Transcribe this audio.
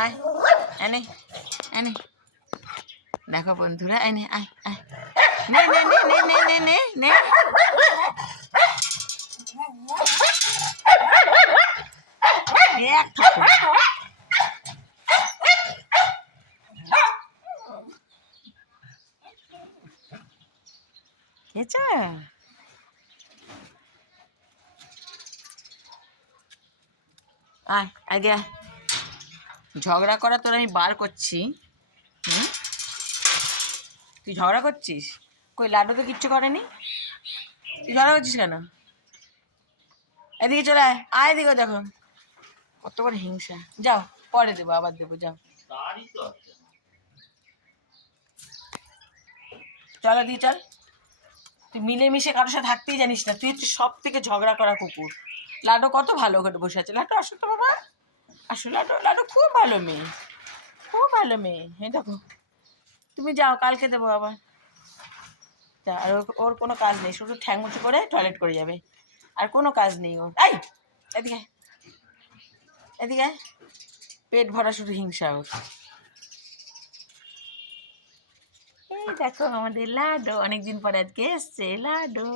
আয় এনে এনে দেখো বন্ধুরা, এনে আয় আয় নে নে নে নে নে নে নে নে এক থাকুন। খেয়েছ? আয় আগে আয়, ঝগড়া করা তোর আমি বার করছি। হুম, তুই ঝগড়া করছিস? কই লাড্ডু তো কিচ্ছু করেনি, তুই ঝগড়া করছিস কেন? এদিকে চলে আয়, আয় এদিকে, দেখো কত বড় হিংসা। যাও পরে দেবো, আবার দেবো, যাও চল দি চল। তুই মিলেমিশে কারোর সাথে থাকতেই জানিস না, তুই হচ্ছে সব থেকে ঝগড়া করা কুকুর। লাড্ডু কত ভালো করে বসে আছে। লাড্ডু আসো তো বাবা, আসো লাড্ডু, লাড্ডু খুব ভালো মেয়ে, খুব ভালো মেয়ে। হ্যাঁ দেখো, তুমি যাও, কালকে দেবো আবার। যা, আর ওর কোনো কাজ নেই, শুধু ঠ্যাং উঁচু করে টয়লেট করে যাবে, আর কোনো কাজ নেই ওর। এই এদিকে এদিকে, পেট ভরা শুধু হিংসা ওর। এই দেখো আমাদের লাড্ডু, অনেকদিন পরে আজকে এসছে লাড্ডু।